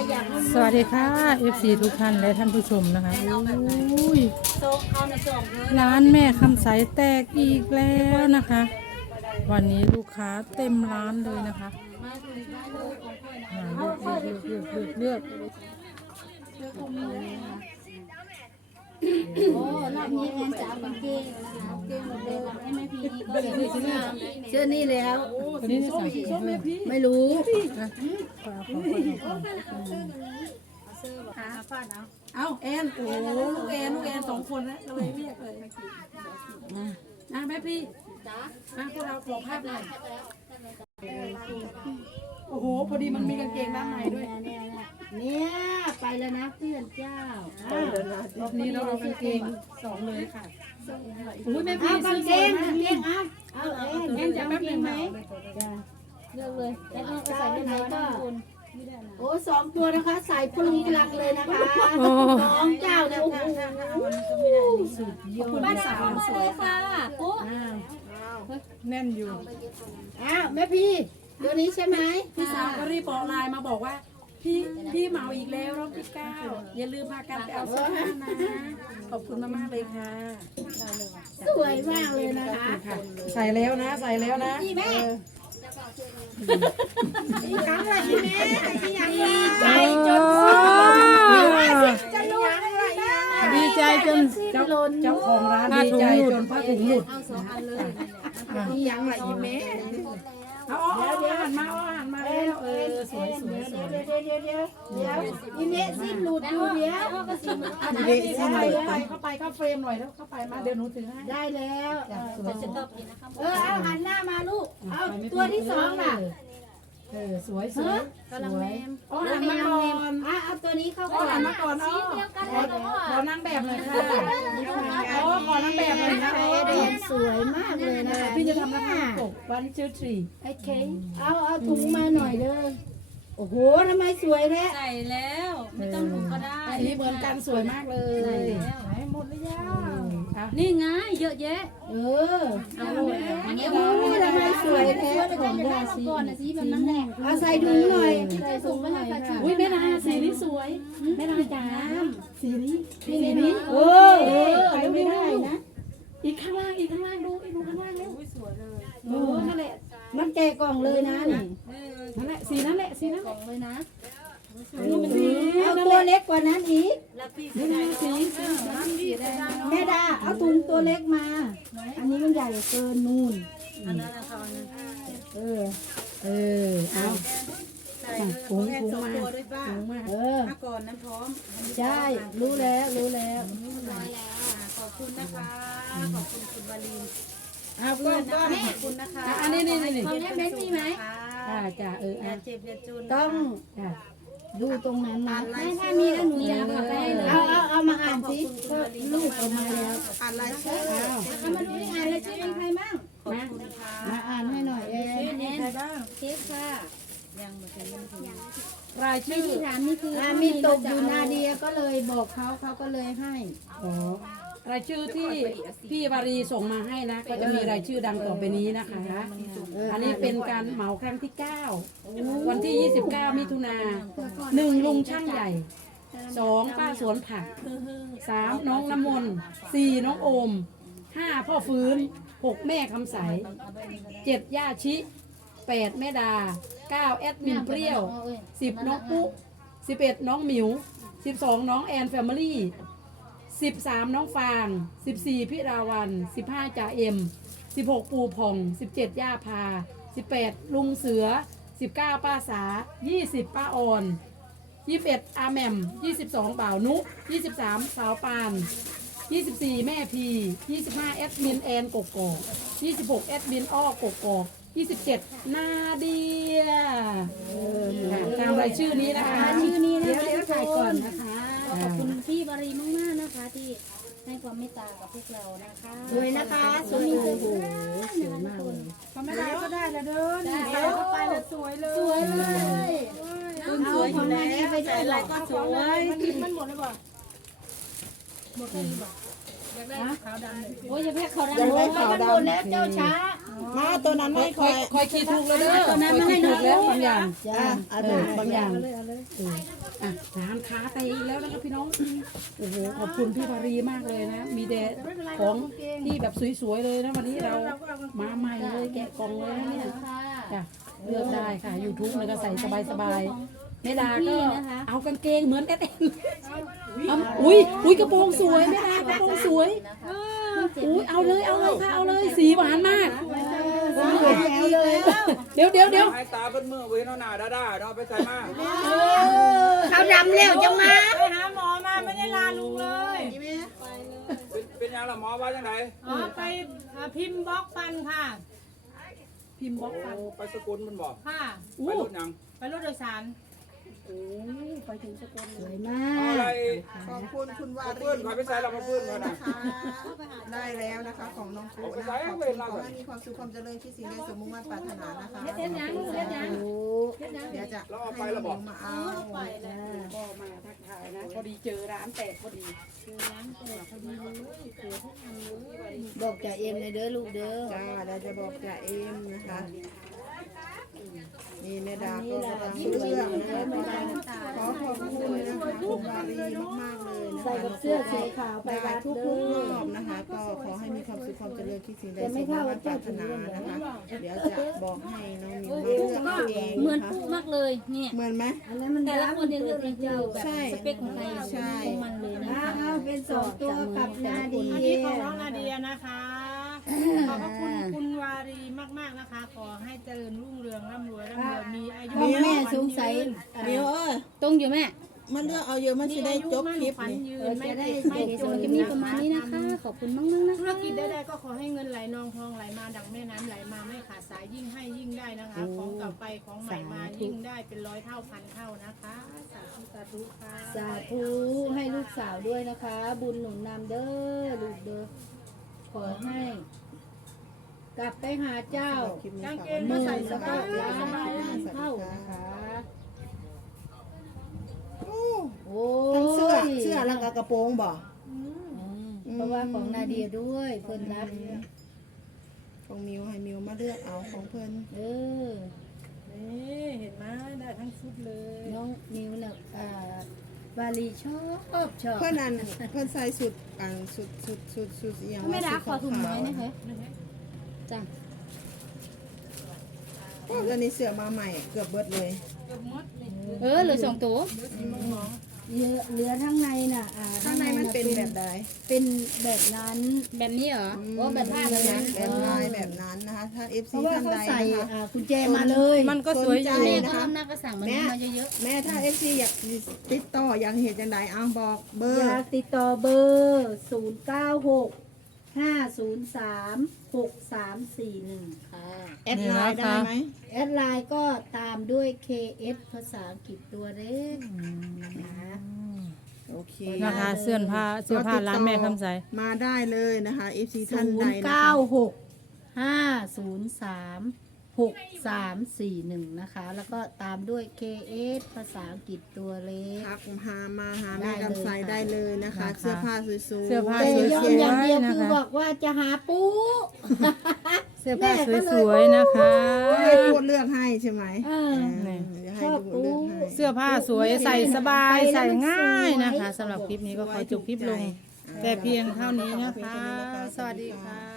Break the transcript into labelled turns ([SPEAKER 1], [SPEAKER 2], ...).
[SPEAKER 1] อยากให้
[SPEAKER 2] สวัสดีค่ะ FC ทุกท่านและท่านผู้ชมนะคะอุ้ย
[SPEAKER 1] โต๊ะเขาในส่งเลย
[SPEAKER 2] ร้านแม่คำใสแตกอีกแล้วนะคะ วันนี้ลูกค้าเต็มร้านเลยนะคะ
[SPEAKER 1] มาคุยได้เลยของค่อยนะ
[SPEAKER 2] เลือก
[SPEAKER 1] โอ้รอบนี้แอนจะเอากางเกงนะคะเกงหมดเลยให้แม่พีก็เลยเชื่อนี่แล้ว
[SPEAKER 2] ตัวนี้ใส่
[SPEAKER 1] ไม่รู้
[SPEAKER 3] เอาแอนโอ้ลูกแอนสองคนนะเราเลยเรียกเลยนะแม่พี่นะพวกเราขอภาพหน่อยโอ้โหพอดีมันมีกางเกงด้านในด้วย
[SPEAKER 1] เนี่ยไปแล้วนะเพื่อนเจ้าร
[SPEAKER 3] อบนี้เราเอากางเกงสองเลยค่ะอุ้ยแม่
[SPEAKER 1] เอา
[SPEAKER 3] พี่
[SPEAKER 1] กางเก
[SPEAKER 3] ซื้อง
[SPEAKER 1] กางเกงเอาแอนจะเอากางเกงไหม
[SPEAKER 4] เลือกเลยแล้วก็ใส่ได้ไหนก็
[SPEAKER 1] โอ้สองตัวนะคะใส่พลุงพลังเลยนะคะน้องเจ้าเนี่ยโอ้โหสุดยอด
[SPEAKER 4] บ้านสาวมาเลยค่ะโอ้
[SPEAKER 2] แน่นอยู่
[SPEAKER 1] อ้าวแม่พี่ตัวนี้ใช่ไหม
[SPEAKER 3] พี่สาวก็รีบบอกไลน์มาบอกว่าพี่เหมาอีกแล้วรอบที่9อย่าลืมพากันไปเอาเสื้อผ้านะขอบคุณมากๆเลยค่ะ
[SPEAKER 1] สวยมากเลยนะคะ
[SPEAKER 3] ใส่แล้วนะใส่แล้วนะ
[SPEAKER 1] พี่แม่อีกครั้งเลยพี่แม่ที่ยังดีใจจนจะลุ้นเลยนะ
[SPEAKER 2] ดีใจจน
[SPEAKER 3] เจ้าของร้านดีใจจนผ้าถุงหลุด
[SPEAKER 4] เอาสองอันเลย
[SPEAKER 3] นี่ยังไรอีแม่เอาอาหารมาอาหารมาแล้วสวยสวยสวย
[SPEAKER 1] เดี๋ยวอีเมสิ้นหลุดอยู่เดี๋ยว
[SPEAKER 3] เด็กสิหน่อยเข้าไปเข้าเฟรมหน่อยแล้วเข้าไปมาเดี๋ยวหนูถือให้
[SPEAKER 1] ได้แล้ว
[SPEAKER 4] จะตบกินนะคะ
[SPEAKER 1] เอาหันหน้ามาลูกเอาตัวที่สองล่ะ
[SPEAKER 3] สวยสวย
[SPEAKER 4] กำลังแมม
[SPEAKER 3] หันมาก่อน
[SPEAKER 1] เอาตัวนี้เข้าก่อ
[SPEAKER 3] หั
[SPEAKER 1] น
[SPEAKER 3] นมาก่อน
[SPEAKER 4] สีเดียวกันเลยว่า
[SPEAKER 3] ขอนั่งแบบเลยค่ะขอนั่งแบบเลยนะ
[SPEAKER 1] สวยมากเลยนะ
[SPEAKER 3] พี่จะทำนะคะปกวันชื่อทรี
[SPEAKER 1] โอเคเอาถุงมาหน่อยเด้อโอ้โหทำไมสวยแท้
[SPEAKER 4] ใส่แล้วไม่ต้องถุงก็ได้
[SPEAKER 3] สีเหมือนกันสวยมากเลยหมดเลยย่า
[SPEAKER 4] นี่ไงเยอะแยะ
[SPEAKER 1] เอาอันนี้ทำไมสวยแท้ของราศี
[SPEAKER 4] ก่อนนะสีแบบนั้นแหละ
[SPEAKER 1] เอาใส่ถุงหน่อย
[SPEAKER 4] ใส่ถุงไปให้ค่ะ
[SPEAKER 3] อุ้ยแม่ดาสีนี้สวยแม่ดาจ๋าสีนี้
[SPEAKER 1] โอ้ไปไม่ได้นะ
[SPEAKER 3] อีกข้างล่างดูข้างล่างแล้วสวยเลยนั่นแหละ
[SPEAKER 1] มันแกะกล่องเลยนะนี่
[SPEAKER 3] นั่นแหละสีนั้นแหละสีนั้น
[SPEAKER 4] ของเลยนะ
[SPEAKER 1] เอาตัวเล็กกว่านั้นอีก
[SPEAKER 3] สี
[SPEAKER 1] แม่ดาเอาถุงตัวเล็กมา อันนี้มันใหญ่เกินนู่น
[SPEAKER 4] อันนั้นนะคะอันนั้น
[SPEAKER 1] เอาถุงมา
[SPEAKER 3] ก่อนน้ำพร้อม
[SPEAKER 1] ใช่รู้แล้ว
[SPEAKER 4] ขอบคุณนะคะขอบคุณคุณวาลีน
[SPEAKER 1] เอาเพื่อนก็
[SPEAKER 4] ขอบคุณนะคะ
[SPEAKER 3] อันนี้
[SPEAKER 4] ของแม่เบ้นมีไหม
[SPEAKER 3] จ้า
[SPEAKER 4] อย่าเจ็บอย่าจุน
[SPEAKER 1] ต้องดูตรงนั้นนะ
[SPEAKER 4] ถ้ามีแล้วหนูจะเอากลับไปให้เลย
[SPEAKER 1] เอามาอ่านสิลูกออกมาแล้ว
[SPEAKER 3] อ่านรายชื่อ
[SPEAKER 1] เอามาดูอ่านเลยชื่อใครบ้างมาอ่านให้หน่อย
[SPEAKER 3] ใครบ้าง
[SPEAKER 4] เค้กค่ะ
[SPEAKER 3] รายชื่อ
[SPEAKER 4] ที่ถามนี่คือ
[SPEAKER 1] มีตกอยู่นาเดียก็เลยบอกเขาก็เลยให้
[SPEAKER 3] รายชื่อที่พี่วารีส่งมาให้นะ ก็จะมีรายชื่อดังต่อไปนี้นะคะ อันนี้เป็นการเหมาครั้งที่ 9 วันที่ 29 มิถุนา1 ลุงช่างใหญ่ 2 ป้าสวนผัก 3 น้องน้ำมนต์ 4 น้องโอม 5 พ่อฟื้น 6 แม่คำใส 7 ย่าชิ 8 แม่ดา 9 แอดมินเปรี้ยว 10 น้องปุ๊ 11 น้องหมิว 12 น้องแอนแฟมิลี่ 13 น้องฟาง14 พิราวัน15 จ่าเอ็ม16 ปูผ่อง17 ย่าพา18 ลุงเสือ19 ป้าสา20 ป้าออน21 อาแหม่ม22 บ่าวนุ23 สาวปาน24 แม่พี25 แอดมินแอนกกอก26 แอดมินอ้อกกอก27 นาเดียตามรายชื่อนี้นะคะ
[SPEAKER 4] ชื่อนี้นะ
[SPEAKER 3] เดี๋ยว
[SPEAKER 4] คะ
[SPEAKER 3] เดี๋ยวถ่ายก่อนนะคะ
[SPEAKER 4] ขอบคุณพี่บารีมากๆนะคะ ที่ให้ความเมตตากับพวกเรานะคะ
[SPEAKER 1] สวยนะคะสวยโอ้โหสวยมากเลย
[SPEAKER 3] ทำไม่ได้ก็ได้แล้วเด้อนี่ใส่เข้าไปแล้วสวยเลย
[SPEAKER 1] สวยเลย
[SPEAKER 4] คุณสวยอยู่แล้วไปได้อะไรก็สวย
[SPEAKER 3] มันหมดเลยบ่
[SPEAKER 4] โอ้ยอย่าแพ้เขาดัง
[SPEAKER 1] โอ้ยมันหมดแล้วเจ้าช้า
[SPEAKER 5] มาตัวนั้นไม่คอย
[SPEAKER 3] คอยคิดถูกเลยเด้อคอยคิดถูกแล้วบางอย่าง
[SPEAKER 1] จ้า
[SPEAKER 5] เอาดูบางอย่าง
[SPEAKER 3] อ่ะร้านค้าเตอีกแล้วนะคะพี่น้องโอ้โหขอบคุณพี่วารีมากเลยนะ มีแต่ของที่แบบสวยๆเลยนะวันนี้เรามาใหม่เลยแกะกล่องเลยนะเนี่ยจ้ะเลือกได้ค่ะ YouTube เลยก็ใส่สบายๆแม่ดาก็เอากางเกงเหมือนกันเองอุ้ยกระโปรงสวยแม่ดากระโปรงสวยอุ้ยเอาเลยค่ะเอาเลยสีหวานมากเดี๋ยว
[SPEAKER 6] ให้ตาเป็นมือไว้เนาะหน้าด้าๆเนาะไปใส่มา
[SPEAKER 1] เขาดำแล้วจังมา
[SPEAKER 7] ไปหาหมอมาไม่ได้ลาลุงเลย
[SPEAKER 6] เป็นยังล่ะหมอว่าจังได
[SPEAKER 7] อ๋อไปพิมพ์บล็อกฟันค่ะ
[SPEAKER 3] พิมพ์บล็อกฟัน
[SPEAKER 6] ไปสกุลมันบอก
[SPEAKER 7] ค่ะ
[SPEAKER 6] ไปรถยัง
[SPEAKER 7] ไปรถโดยสาร
[SPEAKER 3] ไปถึงสกล
[SPEAKER 1] สวยมาก
[SPEAKER 6] เอาอะไร
[SPEAKER 5] ขอบคุณคุณวา
[SPEAKER 6] เอา
[SPEAKER 5] รี
[SPEAKER 6] ปืนขอไปใส่เรามาปืนก่อนนะ
[SPEAKER 5] ได้แล้วนะคะของน้องปุ๊
[SPEAKER 6] เอาไป
[SPEAKER 5] นะ
[SPEAKER 6] ใส่
[SPEAKER 5] ขอบ
[SPEAKER 6] เว
[SPEAKER 5] คุณ
[SPEAKER 6] ลา
[SPEAKER 5] ขอ
[SPEAKER 6] ก่อน
[SPEAKER 5] ให้มีความสุขความเจริญที่สิ่งใดสมมุ่งมั่นปรารถนานะคะ
[SPEAKER 1] โอ้
[SPEAKER 5] เดี๋ยวจะให้น้องมาเอา
[SPEAKER 3] ก็มาทักทายนะพอดีเจอร้านแตกพอดี
[SPEAKER 1] บอกจ่าเอ็มเลยเด้อลูกเด้อ
[SPEAKER 5] จ้าเดี๋ยวจะบอกจ่าเอ็มนะคะนี่แม่ดาก็กำลังเลือกนะคะขอขอบคุณนะคะคุณวารีมากๆเลยนะคะ
[SPEAKER 1] ใส่กับเสื้อสีขาวไป
[SPEAKER 5] ได้
[SPEAKER 1] วัด
[SPEAKER 5] ทุก
[SPEAKER 1] เด้อ
[SPEAKER 5] รอบนะคะ ก็ขอให้มีความสุขความเจริญที่สิ่งใดสมมุ่งมั่นปรารถนานะคะ เดี๋ยวจะบอกให้น้องมิวเลือกเอง
[SPEAKER 4] เหมือน
[SPEAKER 5] นะคะ
[SPEAKER 4] ปุ๊มากเลยเนี่ย
[SPEAKER 5] เหมือนไหม
[SPEAKER 1] อันนั้นมัน
[SPEAKER 4] แต่ละคนเนี่ยเลือกเองเจอแบบ
[SPEAKER 5] ใช่
[SPEAKER 4] สเปคของใคร
[SPEAKER 5] ใช่
[SPEAKER 4] ของมันเลยนะ
[SPEAKER 1] อ้าวเป็นสองตัวกับนาดี
[SPEAKER 7] อันนี้ของน้องนาเดียนะคะ ขอบพระคุณคุณวารีมากๆนะคะ ขอให้เจริญรุ่งเรืองร่ำรวยมีอายุ
[SPEAKER 1] พ่อแม่สงสัย
[SPEAKER 5] มิวเอ้ย
[SPEAKER 4] ตรงอยู่แม่
[SPEAKER 5] มันเลือกเอาเยอะมันจะได้จบคลิป
[SPEAKER 7] ขวัญ
[SPEAKER 5] นี่
[SPEAKER 7] ยืนไม่
[SPEAKER 1] จะได้
[SPEAKER 7] เจ็บไม่จน
[SPEAKER 4] จะมีประมาณนี้นะคะ ขอบคุณมากๆนะ
[SPEAKER 7] ธุ
[SPEAKER 4] คะ
[SPEAKER 7] รกิจใดๆก็ขอให้เงินไหลนองทองไหลมาดังแม่น้ำไหลมาไม่ขาดสายยิ่งให้ยิ่งได้นะคะ ของเก่าไปของใหม่มายิ่งได้เป็นร้อยเท่าพันเท่านะคะ สาธุค่ะ
[SPEAKER 1] สาธุให้ลูกสาวด้วยนะคะ บุญหนุนนำเด้อลูกเด้อขอให้ กลับไปหาเจ้า
[SPEAKER 5] คลิปนี้
[SPEAKER 7] กางเก
[SPEAKER 5] ฝาก
[SPEAKER 7] ง
[SPEAKER 5] ไว้
[SPEAKER 7] มา
[SPEAKER 5] ก่
[SPEAKER 7] ใส่
[SPEAKER 5] อน
[SPEAKER 7] ส
[SPEAKER 5] นะ
[SPEAKER 7] บา
[SPEAKER 5] คะ
[SPEAKER 7] ย
[SPEAKER 1] ล้านเท่านะคะ โอ้
[SPEAKER 5] ทั้งเสื้อแล้วก็กระโปรงบ่
[SPEAKER 1] เพราะว่าของนาเดียด้วยเพิ่นรับ
[SPEAKER 5] ของมิวให้มิวมาเลือกเอาของเพิ่น
[SPEAKER 1] เออ
[SPEAKER 7] นี่เห็นไหมได้ทั้งชุดเลย
[SPEAKER 1] น้องนิวเนี่ยวาลีชอบ
[SPEAKER 5] เพิ่นอันเพิ่นใส่สุดอันสุดอหย่าง
[SPEAKER 4] ไม่ได้
[SPEAKER 5] สุ
[SPEAKER 4] ขอถุงน้อย
[SPEAKER 5] ขาว
[SPEAKER 4] นะคะจ้ะ
[SPEAKER 5] ๆตอนนี้เสื้อมาใหม่เกือบเบิดเลย
[SPEAKER 4] เหลือ2 ตัว
[SPEAKER 1] เหลือข้างในน่ะ
[SPEAKER 5] ข้างในมันเป็นแบบใด
[SPEAKER 1] เป็นแบบนั้น
[SPEAKER 4] แบบนี้เหรอโอ้แบบผ้าแบบนั้น
[SPEAKER 5] แบบลายแบบนั้นนะคะ ถ้า
[SPEAKER 1] เพ
[SPEAKER 5] FC
[SPEAKER 1] ราะว่า
[SPEAKER 5] ท่าน
[SPEAKER 1] เขา
[SPEAKER 5] ใด
[SPEAKER 1] ใส่
[SPEAKER 5] นะคะ
[SPEAKER 1] กุญแจมาเลย
[SPEAKER 2] มันก็สวยอยู่
[SPEAKER 5] สนใจ
[SPEAKER 4] แม่
[SPEAKER 5] นะ
[SPEAKER 4] ก็
[SPEAKER 5] คะ
[SPEAKER 4] ทำหน้าก็สั่งมันนี้มาเยอะ
[SPEAKER 5] แม่ถ้า FC อยากติดต่ออยากเห็นจังใดเอาบอกเบอ
[SPEAKER 1] อ
[SPEAKER 5] ร์
[SPEAKER 1] ยากติดต่อเบอร์096 503 6341ค่ะ
[SPEAKER 5] แอดไลน์ได้ไหม
[SPEAKER 1] แอดไลน์ก็ตามด้วย KS ภาษาอังกฤษตัวเล็กนะคะ
[SPEAKER 5] โอเค
[SPEAKER 2] นะคะเสื้อผ้าร้านแม่คำใส
[SPEAKER 5] มาได้เลยนะคะ FC ท่านใดนะคะ
[SPEAKER 1] 096 503 6341นะคะ แล้วก็ตามด้วย KS ภาษาอังกฤษตัวเล็ก
[SPEAKER 5] ทักมาหาแม่กำไสได้เลยนะคะ เสื้อผ้าสวยๆ
[SPEAKER 2] เสื้อผ้า
[SPEAKER 1] แต่
[SPEAKER 2] สวย
[SPEAKER 1] ยอม
[SPEAKER 2] ๆ
[SPEAKER 1] อย่างเดียว
[SPEAKER 2] นะ
[SPEAKER 1] คือ
[SPEAKER 2] คะ
[SPEAKER 1] บอกว่าจะหาปู
[SPEAKER 2] เสื้อผ้าสวยๆนะคะ
[SPEAKER 5] ให้พูดเลือกให้ใช่ไหม
[SPEAKER 1] อ่า
[SPEAKER 5] เดี๋ยวให้ดูเลือกให้
[SPEAKER 2] เสื้อผ้าสวยใส่สบายใส่ง่ายนะคะสำหรับคลิปนี้ก็ขอจบคลิปลง แต่เพียงเท่านี้นะคะ สวัสดีค่ะ